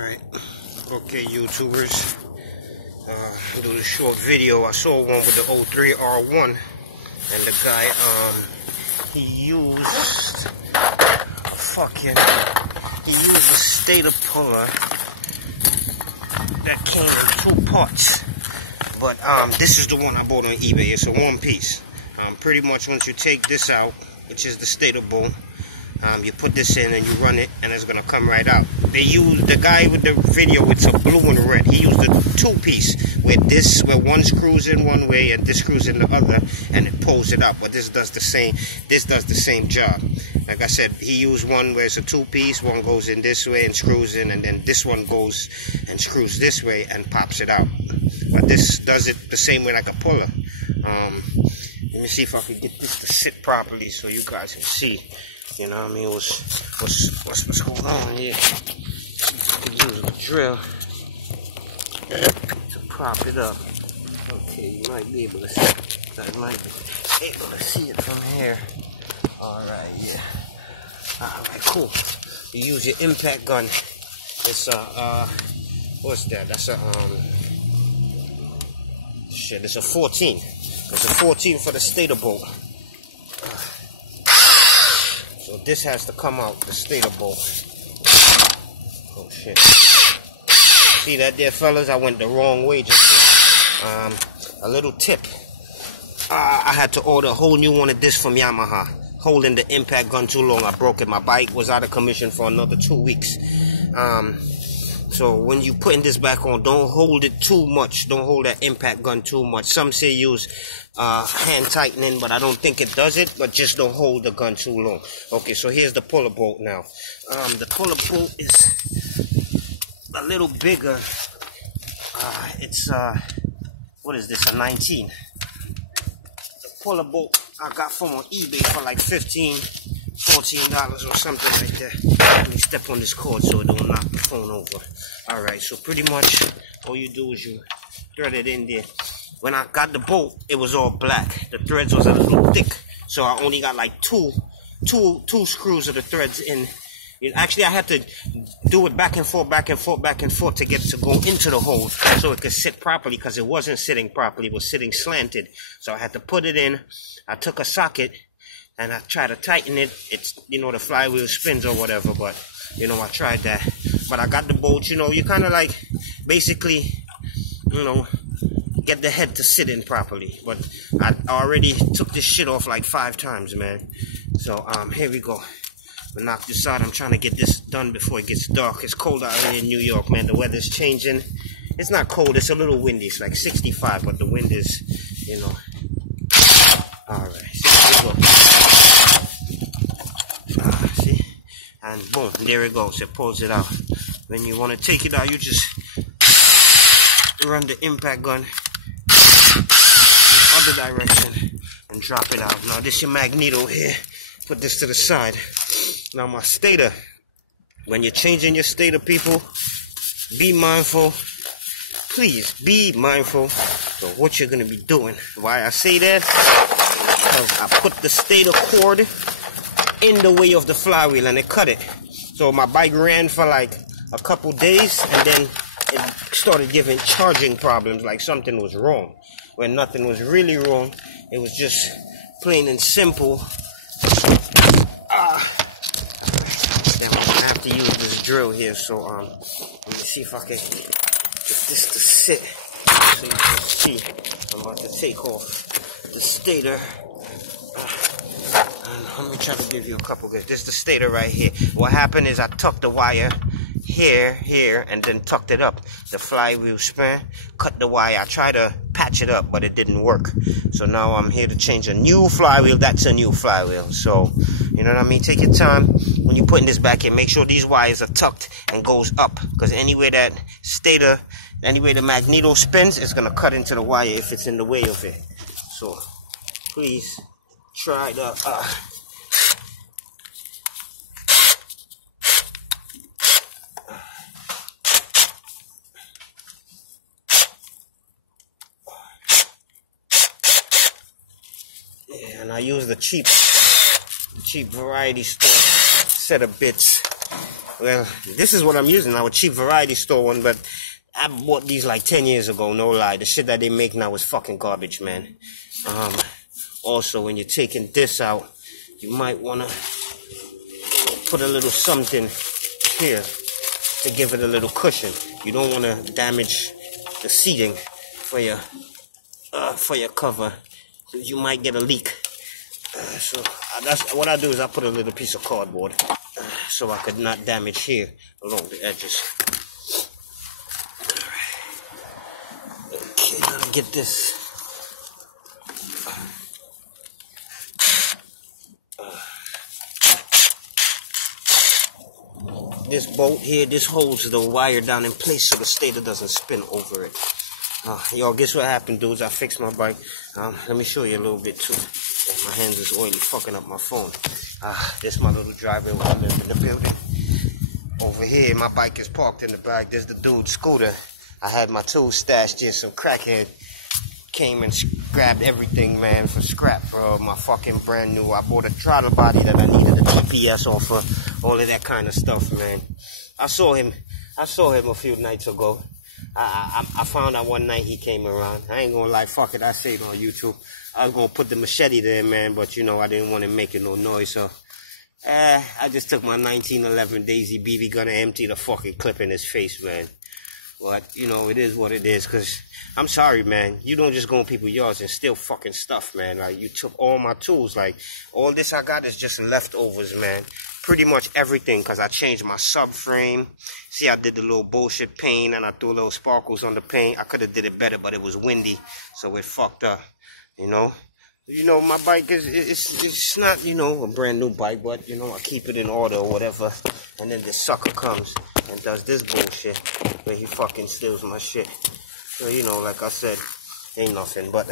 Alright, okay YouTubers, do the short video. I saw one with the 03R1 and the guy, he used a stator puller that came in 2 parts. But this is the one I bought on eBay. It's a 1-piece. Pretty much once you take this out, which is the stator bowl, you put this in and you run it, and it's gonna come right out. They use the guy with the video. It's a blue and red. He used a 2-piece where one screws in one way and this screws in the other, and it pulls it up. But this does the same. This does the same job. Like I said, he used one where it's a 2-piece. One goes in this way and screws in, and then this one goes and screws this way and pops it out. But this does it the same way like a puller. Let me see if I can get this to sit properly so you guys can see. You know what I mean? What's going on here? I could use a drill to prop it up. Okay, you might be able to see. I might be able to see it from here. Alright, yeah. Alright, cool. You use your impact gun. It's what's that? That's a it's a 14. It's a 14 for the stator bolt. So this has to come out, the stator bolt. Oh shit. See that there, fellas? I went the wrong way just now. A little tip. I had to order a whole new one of this from Yamaha. Holding the impact gun too long, I broke it. My bike was out of commission for another 2 weeks. So when you putting this back on, don't hold it too much. Don't hold that impact gun too much. Some say use hand tightening, but I don't think it does it. But just don't hold the gun too long. Okay, so here's the puller bolt now. The puller bolt is a little bigger. It's what is this? A 19. The puller bolt I got from on eBay for like $14 or something like that. Let me step on this cord so it don't knock the phone over. Alright, so pretty much all you do is you thread it in there. When I got the bolt, it was all black. The threads was a little thick, so I only got like two screws of the threads in. Actually, I had to do it back and forth to get it to go into the hole so it could sit properly, because it wasn't sitting properly. It was sitting slanted. So I had to put it in. I took a socket and I tried to tighten it. It's, you know, the flywheel spins or whatever, but, you know, I tried that. But I got the bolt, you know, you kind of like, basically, you know, get the head to sit in properly. But I already took this shit off like 5 times, man. So, here we go. We'll knock this out. I'm trying to get this done before it gets dark. It's cold out here in New York, man. The weather's changing. It's not cold, it's a little windy. It's like 65, but the wind is, you know. Alright, so here we go. See? And boom, there it goes. It pulls it out. When you want to take it out, you just run the impact gun other direction and drop it out. Now, this is your magneto here. Put this to the side. Now, my stator. When you're changing your stator, people, be mindful. Please be mindful of what you're going to be doing. Why I say that? Because I put the stator cord in the way of the flywheel and it cut it. So my bike ran for like a couple days, and then it started giving charging problems, like something was wrong. When nothing was really wrong, it was just plain and simple. Then I'm gonna have to use this drill here. So let me see if I can get this to sit so you can see. I'm about to take off the stator. Let me try to give you a couple good. This is the stator right here. What happened is I tucked the wire here, and then tucked it up. The flywheel spin, cut the wire. I tried to patch it up, but it didn't work. So now I'm here to change a new flywheel. That's a new flywheel. So, you know what I mean? Take your time when you're putting this back in. Make sure these wires are tucked and goes up, because anyway that stator, anyway the magneto spins, it's gonna cut into the wire if it's in the way of it. So please try to yeah, and I use the cheap variety store set of bits. Well, this is what I'm using now, a cheap variety store one, but I bought these like 10 years ago, no lie. The shit that they make now is fucking garbage, man. Also, when you're taking this out, you might want to put a little something here to give it a little cushion. You don't want to damage the seating for your cover. You might get a leak. So that's what I do, is I put a little piece of cardboard so I could not damage here along the edges. Okay, gotta get this. This bolt here, this holds the wire down in place so the stator doesn't spin over it. Y'all, guess what happened, dudes? I fixed my bike. Let me show you a little bit too. My hands is oily, fucking up my phone. This is my little driveway where I live in the building. Over here, my bike is parked in the back. There's the dude's scooter. I had my tools stashed here. Some crackhead came and grabbed everything, man, for scrap, bro. My fucking brand new. I bought a throttle body that I needed a GPS off of, all of that kind of stuff, man. I saw him a few nights ago. I found out one night he came around. I ain't gonna lie, fuck it, I say it on YouTube. I was gonna put the machete there, man, but you know, I didn't want to make no noise, so I just took my 1911 Daisy BB gun and emptied the fucking clip in his face, man. But, you know, it is what it is, because I'm sorry, man. You don't just go in people's yards and steal fucking stuff, man. Like, you took all my tools. Like, all this I got is just leftovers, man. Pretty much everything, because I changed my subframe. See, I did the little bullshit paint, and I threw little sparkles on the paint. I could have did it better, but it was windy, so it fucked up, you know. You know, my bike is, it's not, you know, a brand new bike, but, you know, I keep it in order or whatever. And then this sucker comes and does this bullshit where he fucking steals my shit. So, you know, like I said, ain't nothing. But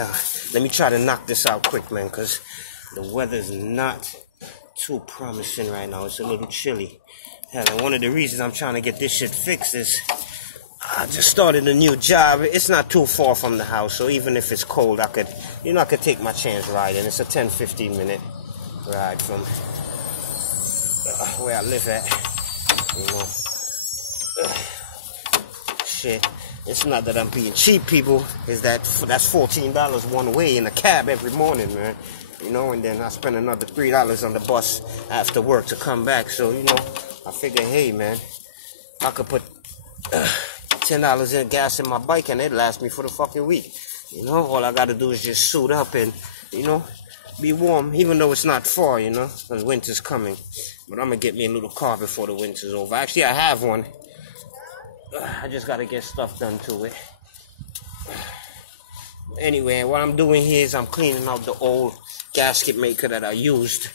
let me try to knock this out quick, man, because the weather's not too promising right now. It's a little chilly. Hell, and one of the reasons I'm trying to get this shit fixed is I just started a new job. It's not too far from the house, so even if it's cold, I could take my chance riding. It's a 10-15 minute ride from where I live at, you know. Shit, it's not that I'm being cheap, people. Is that's $14 one way in a cab every morning, man. You know, and then I spend another $3 on the bus after work to come back. So, you know, I figure, hey, man, I could put $10 in gas in my bike and it lasts me for the fucking week. You know, all I gotta do is just suit up and, you know, be warm, even though it's not far, you know, because winter's coming. But I'm gonna get me a little car before the winter's over. Actually, I have one. I just gotta get stuff done to it. Anyway, what I'm doing here is I'm cleaning out the old gasket maker that I used.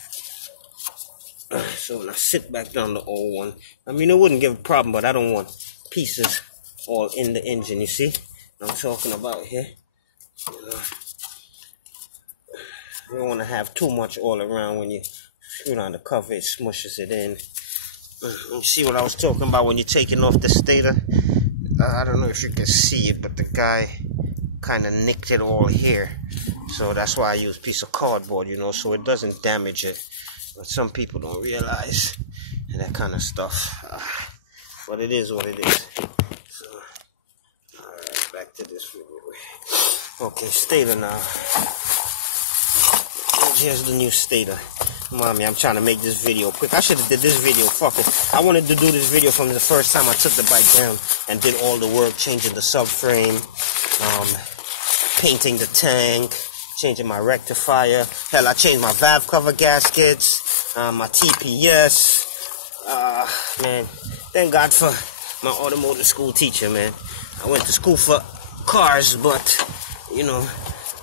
So when I sit back down the old one, I mean, it wouldn't give a problem, but I don't want pieces all in the engine, you see what I'm talking about here? You know, you don't want to have too much all around. When you screw down the cover, it smushes it in. You see what I was talking about when you're taking off the stator? I don't know if you can see it, but the guy kind of nicked it all here. So that's why I use a piece of cardboard, you know, so it doesn't damage it. But some people don't realize that kind of stuff. But it is what it is. So, alright, back to this video. Okay, stator now. Here's the new stator. Mommy, I'm trying to make this video quick. I should have did this video, fuck it. I wanted to do this video from the first time I took the bike down and did all the work, changing the subframe, painting the tank, changing my rectifier. Hell, I changed my valve cover gaskets, my TPS. Man, thank God for my automotive school teacher, man. I went to school for cars, but, you know,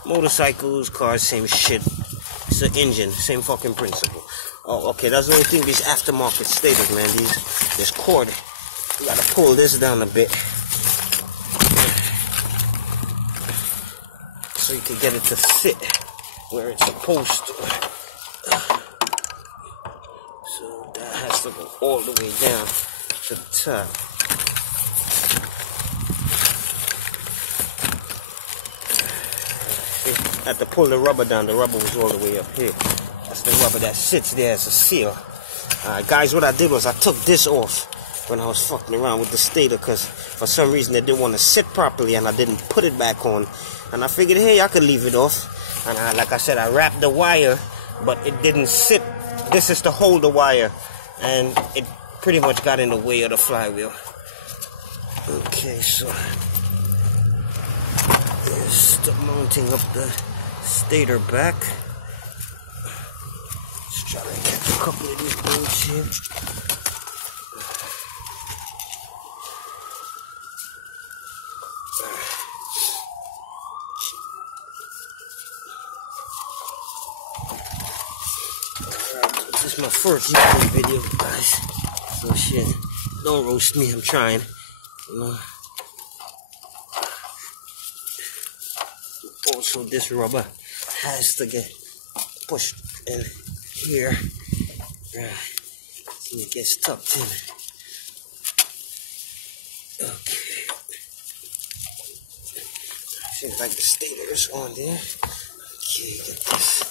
motorcycles, cars, same shit. It's an engine, same fucking principle. Oh, okay, that's the only thing, these aftermarket stators, man. This cord, you gotta pull this down a bit so you can get it to fit where it's supposed to. So that has to go all the way down to the top. I had to pull the rubber down. The rubber was all the way up here. That's the rubber that sits there as a seal. Alright, guys, what I did was I took this off. when I was fucking around with the stator, because for some reason it didn't want to sit properly and I didn't put it back on. And I figured, hey, I could leave it off. And like I said, I wrapped the wire, but it didn't sit. This is to hold the wire, and it pretty much got in the way of the flywheel. Okay, so there's the mounting up the stator back. Let's try to catch a couple of these bolts here. This is my first YouTube video, guys. So shit, don't roast me. I'm trying. You know. Also, this rubber has to get pushed in here. Right. So it gets tucked in. Okay. Seems like the stator's on there. Okay, get this.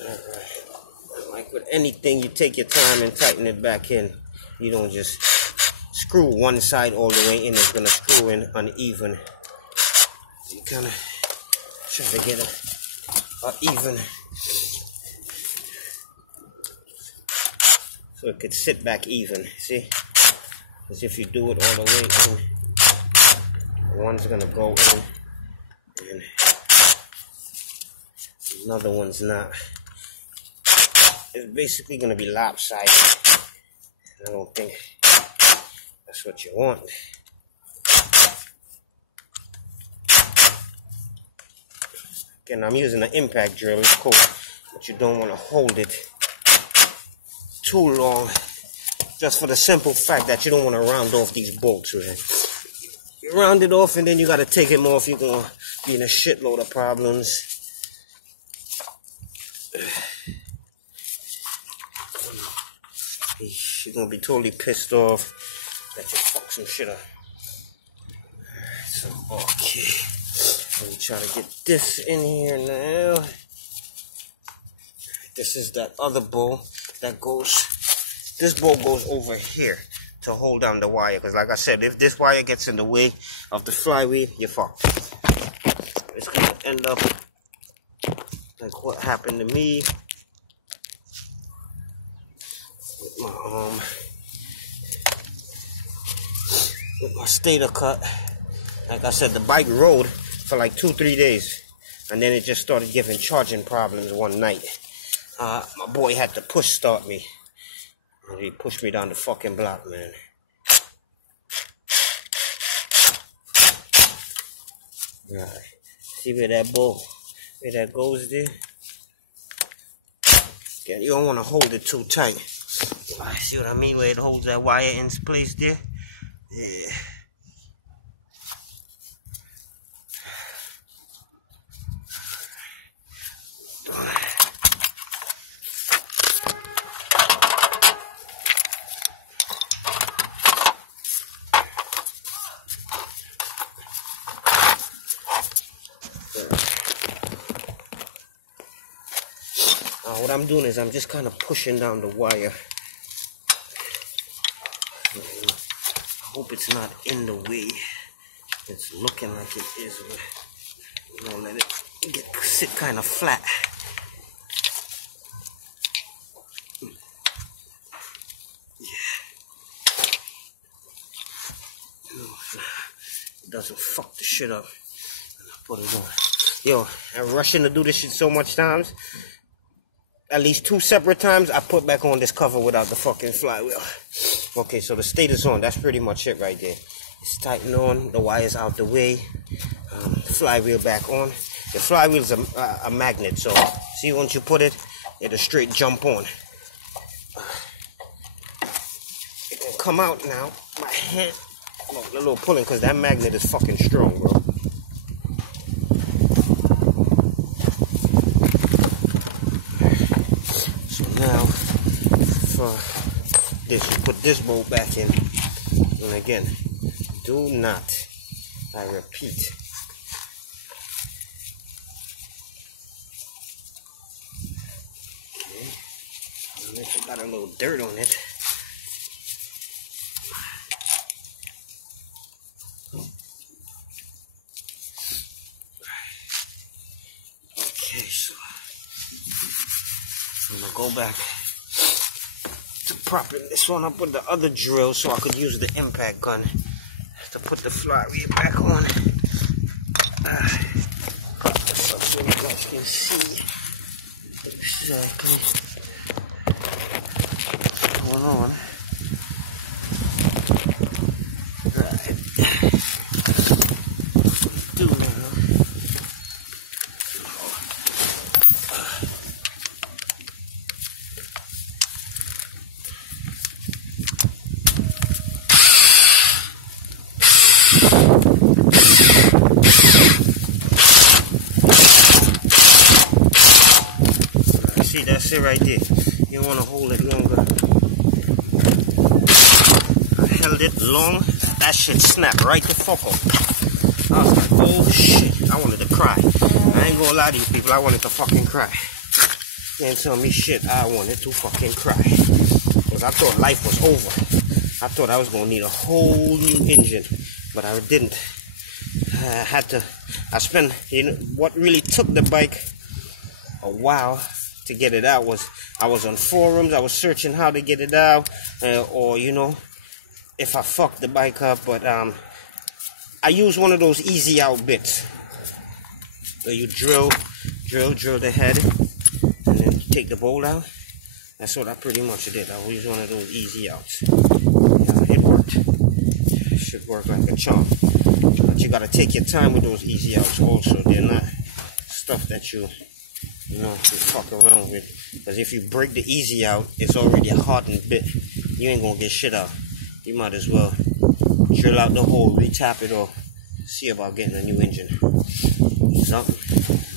Alright. Like with anything, you take your time and tighten it back in. You don't just screw one side all the way in. It's gonna screw in uneven. You kind of try to get a even, so it could sit back even. See, because if you do it all the way in, one's gonna go in, and another one's not. It's basically gonna be lopsided. I don't think that's what you want. Again, I'm using an impact drill, it's cool, but you don't want to hold it too long, just for the simple fact that you don't want to round off these bolts, right? You round it off and then you got to take them off, you're going to be in a shitload of problems. You're going to be totally pissed off that you fucked some shit up. So, okay. Let me try to get this in here now. This is that other bowl that goes, this bowl goes over here to hold down the wire. Because like I said, if this wire gets in the way of the flywheel, you're fucked. It's going to end up like what happened to me with my stator cut. Like I said, the bike rode for like 2-3 days, and then it just started giving charging problems one night. My boy had to push start me, and he pushed me down the fucking block, man. Right, see where that goes there? Again, you don't want to hold it too tight. See what I mean? Where it holds that wire in place there? Yeah. What I'm doing is I'm just kind of pushing down the wire. I hope it's not in the way. It's looking like it is, but you know, let it sit kind of flat. It doesn't fuck the shit up. Put it on. Yo, I'm rushing to do this shit so much times. At least 2 separate times, I put back on this cover without the fucking flywheel. Okay, so the stator's on. That's pretty much it right there. It's tightened on. The wire's out the way. Flywheel back on. The flywheel's a magnet, so see, once you put it, it'll straight jump on. It can come out now. My hand, a little pulling, because that magnet is fucking strong, bro. Now, for this, you put this bolt back in, and again, do not, I repeat, okay, It got a little dirt on it. Okay, so I'm gonna go back to propping this one up with the other drill so I could use the impact gun to put the fly reel back on. So you guys can see exactly what's going on. Right. Do now. See, that's it right there. You want to hold it longer. I held it long. That shit snapped right the fuck up. I was like, oh shit. I wanted to cry. I ain't gonna lie to you people. I wanted to fucking cry. You ain't tell me shit. I wanted to fucking cry. Because I thought life was over. I thought I was gonna need a whole new engine. But I didn't. I spent, you know, what really took the bike a while to get it out was I was on forums, I was searching how to get it out, or you know, if I fucked the bike up. But I use one of those easy out bits. So you drill the head, and then you take the bolt out. That's what I pretty much did. I use one of those easy outs. Yeah, it worked. It should work like a charm. But you gotta take your time with those easy outs also. They're not stuff that you know, you fuck around with. Because if you break the easy out, it's already a hardened bit. You ain't gonna get shit out. You might as well drill out the hole, retap it, or see about getting a new engine. Something.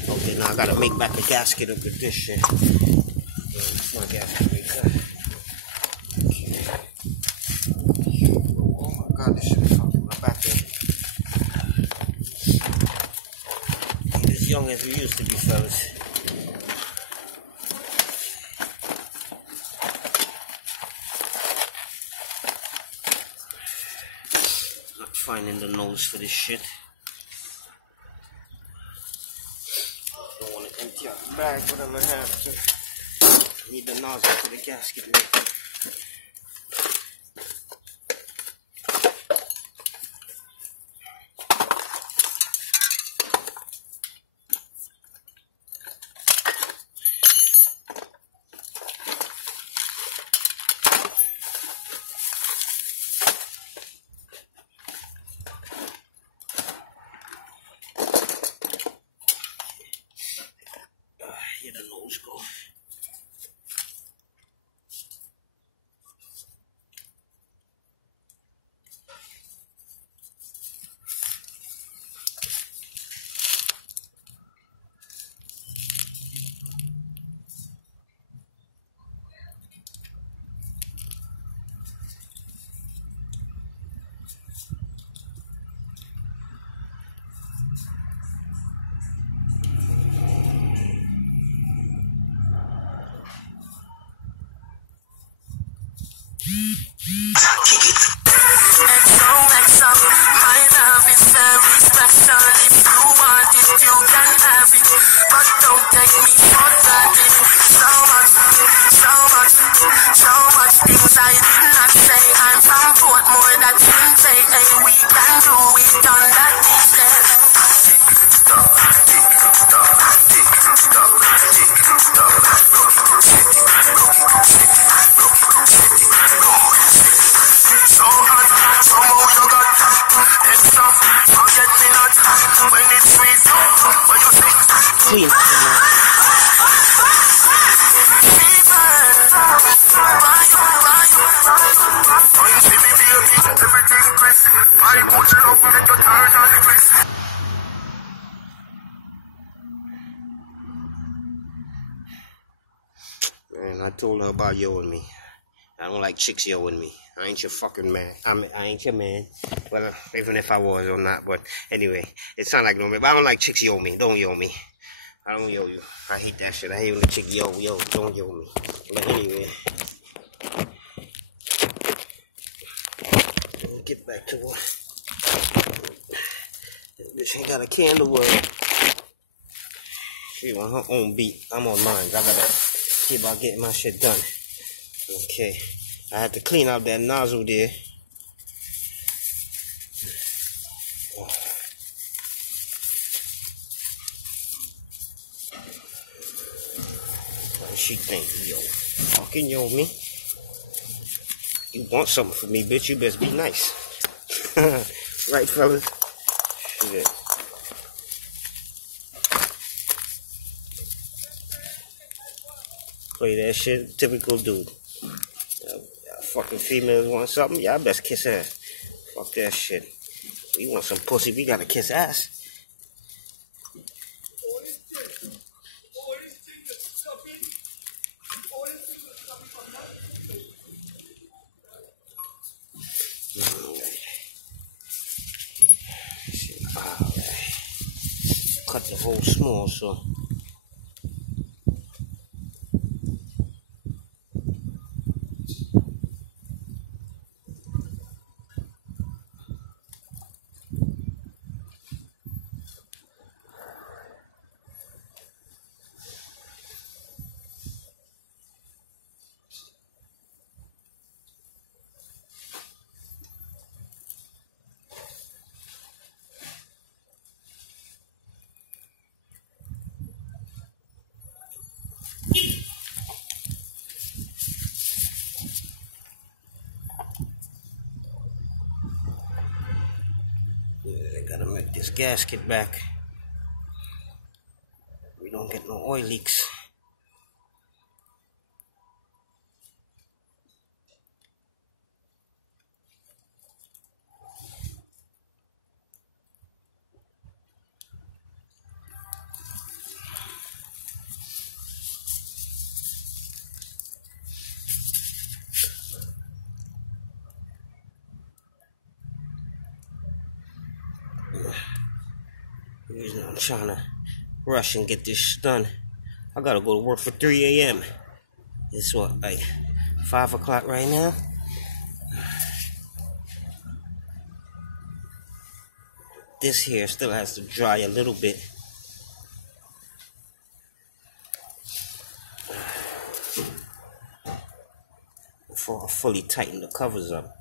Okay, now I gotta make back a gasket up with this shit. My gasket maker. Okay. Oh my god, this shit is fucking my back end. Ain't as young as we used to be, fellas. Finding the nose for this shit. Don't want to empty out the bag, but I'm gonna have to. I need the nozzle for the gasket maker. Here the nose go. Clean. Man, I told her about yoing me. I don't like chicks yoing me. I ain't your fucking man. I ain't your man. Well, even if I was or not. But anyway, it sounds like no man. But I don't like chicks yo me. Don't yo me. I don't yo you. I hate that shit. I hate when the chick yo, don't yo me. But anyway, get back to what. This bitch ain't got a candle world. She on her own beat. I'm on mine. I gotta see about getting my shit done. Okay. I had to clean out that nozzle there. What does she think? Yo. Fucking yo me. You want something from me, bitch? You best be nice. Right, fellas? Shit. Play that shit. Typical dude. Fucking females want something? Y'all best kiss ass. Fuck that shit. We want some pussy, we gotta kiss ass. Alright. Cut the hole small, so. I gotta make this gasket back. We don't get no oil leaks. I'm trying to rush and get this done. I gotta go to work for 3 a.m. It's what, like 5 o'clock right now? This here still has to dry a little bit. Before I fully tighten the covers up.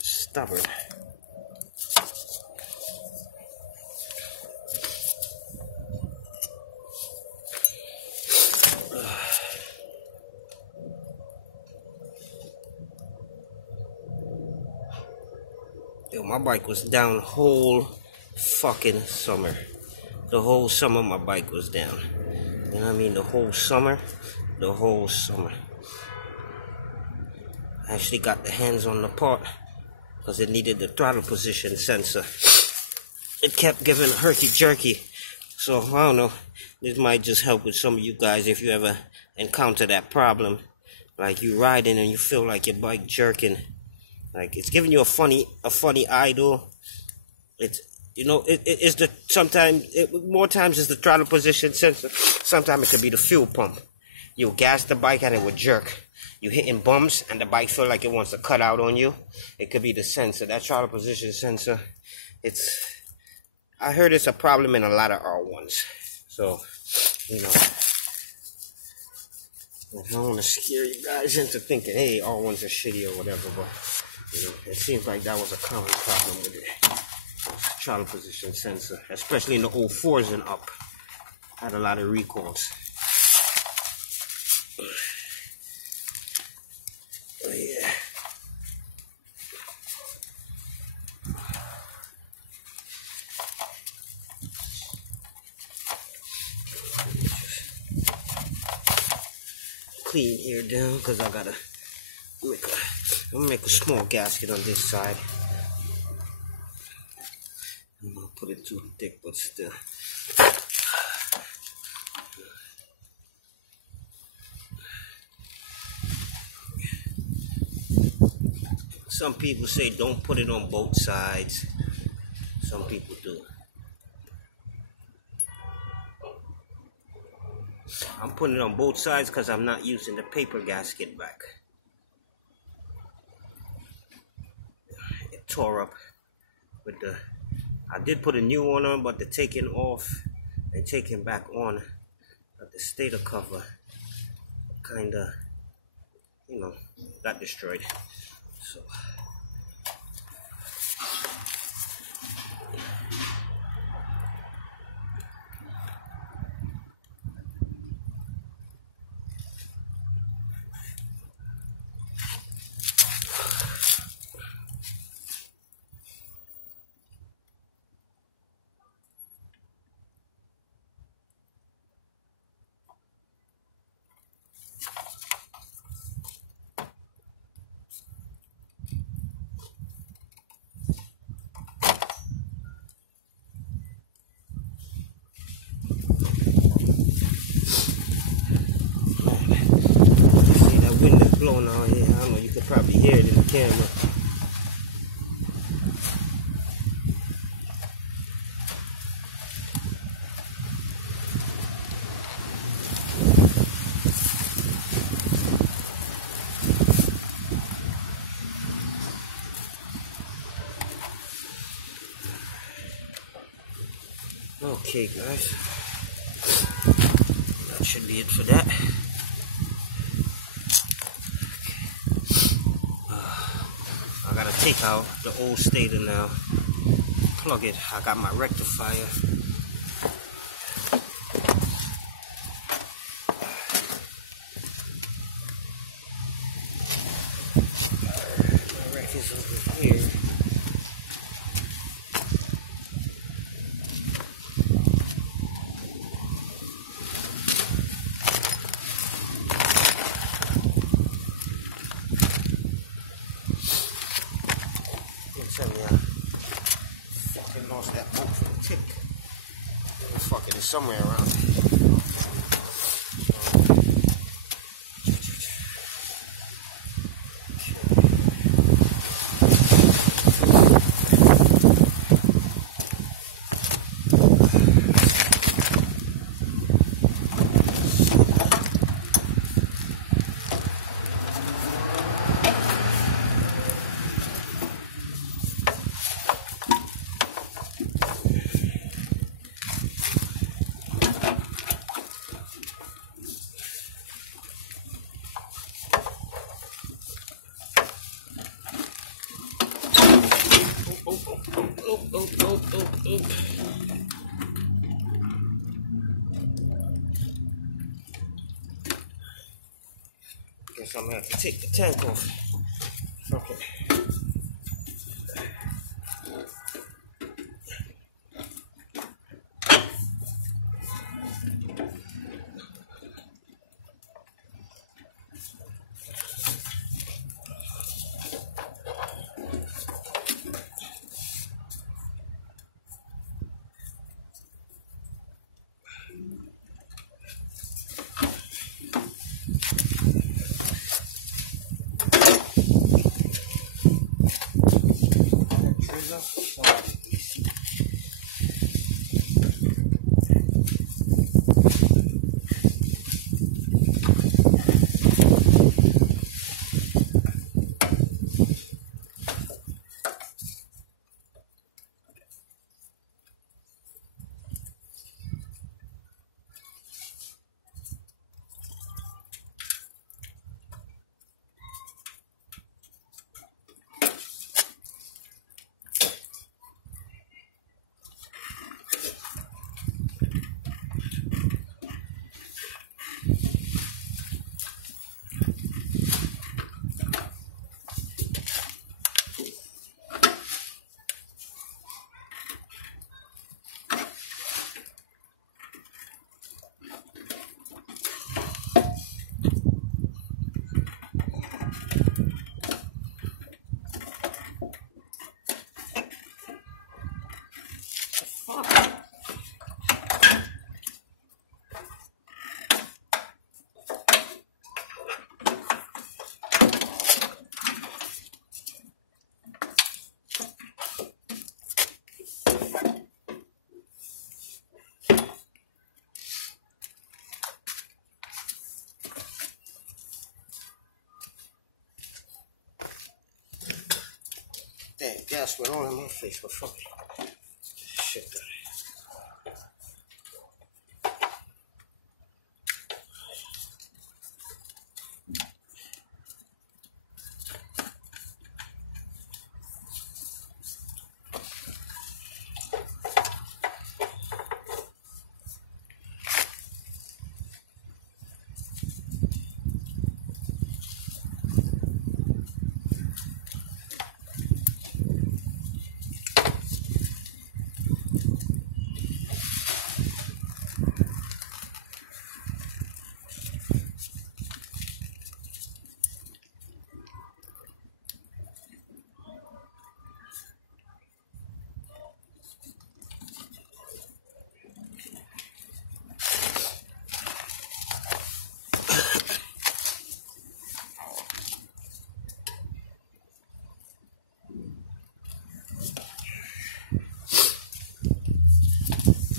Stubborn. Yo, my bike was down the whole fucking summer. The whole summer my bike was down. You know what I mean? The whole summer. The whole summer. I actually got the hands on the part because it needed the throttle position sensor. It kept giving herky-jerky. So, I don't know. This might just help with some of you guys if you ever encounter that problem. Like you riding and you feel like your bike jerking. Like it's giving you a funny idle. It's, you know, it's the, sometimes, more times it's the throttle position sensor. Sometimes it could be the fuel pump. You gas the bike and it would jerk. You hitting bumps and the bike feel like it wants to cut out on you. It could be the sensor, that throttle position sensor. I heard it's a problem in a lot of R1s. So, you know, I don't want to scare you guys into thinking, hey, R1s are shitty or whatever, but you know, it seems like that was a common problem with it. Throttle position sensor, especially in the 04s and up. Had a lot of recalls. Yeah. Clean here down because I gotta make a small gasket on this side. I'm gonna put it too thick, but still. Some people say don't put it on both sides. Some people do. I'm putting it on both sides because I'm not using the paper gasket back. It tore up with the... I did put a new one on, but the taking off and taking back on of the stator cover kind of, you know, got destroyed. So... blowing out here. I don't know, you could probably hear it in the camera. Okay guys, that should be it for that. I gotta take out the old stator now, plug it. I got my rectifier. My rec is over here. Fucking lost that bolt for the tick. Fucking is somewhere around here. Guess I'm gonna have to take the tank off. Fuck it. gas went all in my face. What fuck? Shit.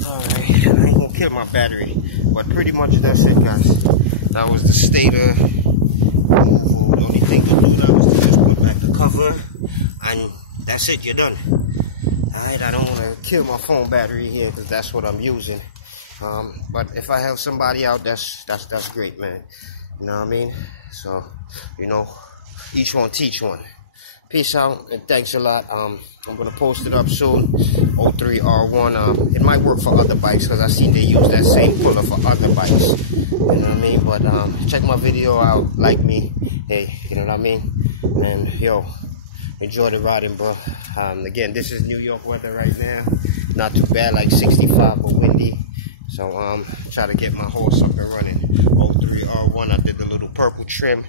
Alright, I ain't gonna kill my battery, but pretty much that's it, guys. That was the stator removal. The only thing to do now was to just put back the cover, and that's it, you're done. Alright, I don't want to kill my phone battery here because that's what I'm using. But if I help somebody out, that's great, man. You know what I mean? So, you know, each one teach one. Peace out and thanks a lot. I'm gonna post it up soon. 03R1. It might work for other bikes because I seen they use that same puller for other bikes. You know what I mean? But check my video out, like me. Hey, you know what I mean? And yo, enjoy the riding, bro. Again, this is New York weather right now. Not too bad, like 65 but windy. So try to get my horse up and running. 03R1. I did the little purple trim.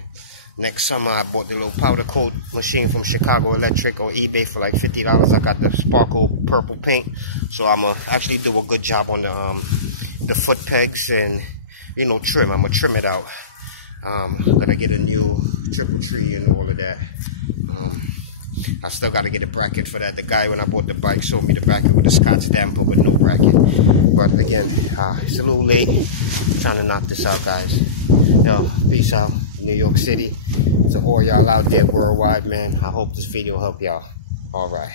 Next summer, I bought the little powder coat machine from Chicago Electric or eBay for like $50. I got the sparkle purple paint, so I'm gonna actually do a good job on the foot pegs and, you know, trim. I'm gonna trim it out. Gonna get a new triple tree and all of that. I still gotta get a bracket for that. The guy when I bought the bike showed me the bracket with a Scotch damper with no bracket. But again, it's a little late. I'm trying to knock this out, guys. Yo, peace out. New York City. To all y'all out there worldwide, man, I hope this video helped y'all. All right.